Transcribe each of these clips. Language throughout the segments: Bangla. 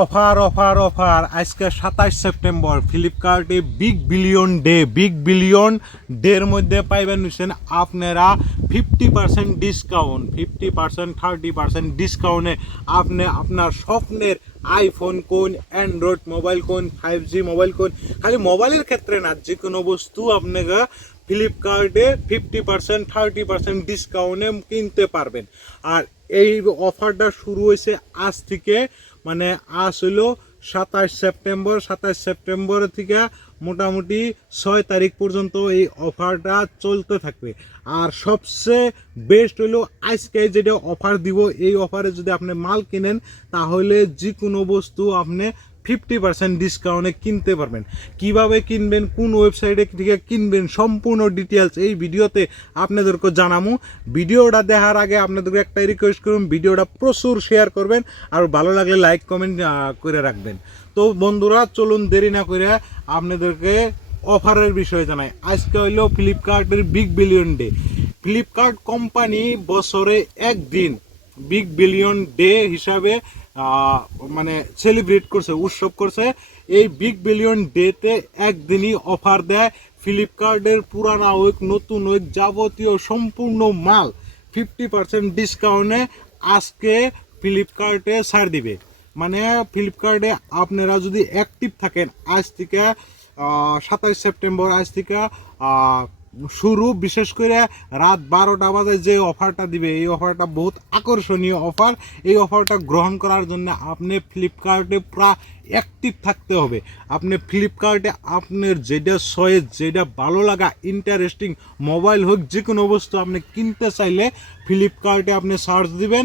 অফার অফার অফার আজকে 27 সেপ্টেম্বর ফ্লিপকার্টে বিগ বিলিয়ন ডের মধ্যে পাইবেন নিচ্ছেন আপনারা 50% ডিসকাউন্ট 50% 30% ডিসকাউন্টে আপনি আপনার স্বপ্নের আইফোন কোন, অ্যান্ড্রয়েড মোবাইল কোন, 5G মোবাইল কোন, খালি মোবাইলের ক্ষেত্রে না, যে কোনো বস্তু আপনারা ফ্লিপকার্টে 50% 30% ডিসকাউন্টে কিনতে পারবেন। আর এই অফারটা শুরু হয়েছে আজ থেকে, মানে আজ হলো 27 সেপ্টেম্বর থেকে মোটামুটি 6 তারিখ পর্যন্ত এই অফারটা চলতে থাকবে। আর সবচেয়ে বেস্ট হলো আজকে যেটা অফার দিব, এই অফারে যদি আপনি মাল কিনেন তাহলে যে কোনো বস্তু আপনি 50% ডিসকাউন্টে কিনতে পারবেন। কিভাবে কিনবেন, কোন ওয়েবসাইটে থেকে কিনবেন, সম্পূর্ণ ডিটেলস এই ভিডিওতে আপনাদেরকে জানাবো। ভিডিওটা দেখার আগে আপনাদেরকে একটা রিকোয়েস্ট করুন, ভিডিওটা প্রচুর শেয়ার করবেন আর ভালো লাগলে লাইক কমেন্ট করে রাখবেন। তো বন্ধুরা চলুন দেরি না করে আপনাদেরকে অফারের বিষয়ে জানাই। আজকে হইলো ফ্লিপকার্টের big billion day. Flipkart company বছরে একদিন বিগ বিলিয়ন ডে হিসাবে মানে সেলিব্রেট করছে, উৎসব করছে। এই বিগ বিলিয়ন ডেতে একদিনই অফার দেয়। ফ্লিপকার্টের পুরানা হোক নতুন হোক যাবতীয় সম্পূর্ণ মাল 50% ডিসকাউন্টে আজকে ফ্লিপকার্টে ছাড় দিবে। মানে ফ্লিপকার্টে আপনারা যদি অ্যাক্টিভ থাকেন, আজ থেকে 27 সেপ্টেম্বর আজ থেকে শুরু, বিশেষ করে রাত 12টা বাজে যে অফারটা দিবে, এই অফারটা বহুত আকর্ষণীয় অফার। এই অফারটা গ্রহণ করার জন্য আপনি ফ্লিপকার্টে প্রায় অ্যাক্টিভ থাকতে হবে। আপনি ফ্লিপকার্টে আপনার যেটা চয়েস, যেটা ভালো লাগা, ইন্টারেস্টিং মোবাইল হোক, যে কোনো বস্তু আপনি কিনতে চাইলে ফ্লিপকার্টে আপনি সার্চ দিবেন।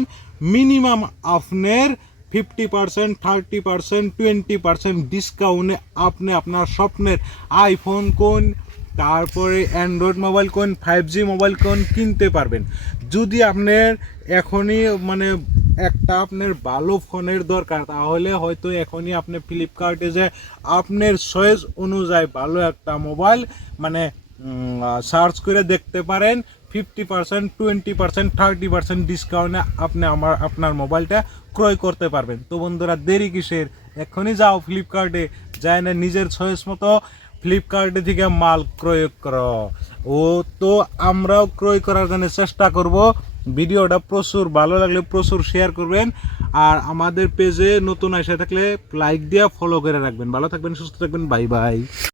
মিনিমাম আপনার 50%, 30%, 20% ডিসকাউন্টে আপনি আপনার স্বপ্নের আইফোন কোন, তারপরে অ্যান্ড্রয়েড মোবাইল কোন, 5G মোবাইল কোন কিনতে পারবেন। যদি আপনার এখনই মানে একটা আপনার ভালো ফোনের দরকার, তাহলে হয়তো এখনই আপনি ফ্লিপকার্টে যে আপনার চয়েস অনুযায়ী ভালো একটা মোবাইল মানে সার্চ করে দেখতে পারেন। 50%, 20%, 30% ডিসকাউন্টে আপনি আপনার মোবাইলটা ক্রয় করতে পারবেন। তো বন্ধুরা দেরি কিসের, এখনই যাও ফ্লিপকার্টে, যায় না নিজের চয়েস মতো ফ্লিপকার্টে থেকে মাল ক্রয় করো। ও তো আমরাও ক্রয় করার জন্য চেষ্টা করব। ভিডিওটা প্রচুর ভালো লাগলে প্রচুর শেয়ার করবেন। আর আমাদের পেজে নতুন এসে থাকলে লাইক দিয়ে ফলো করে রাখবেন। ভালো থাকবেন, সুস্থ থাকবেন, বাই বাই।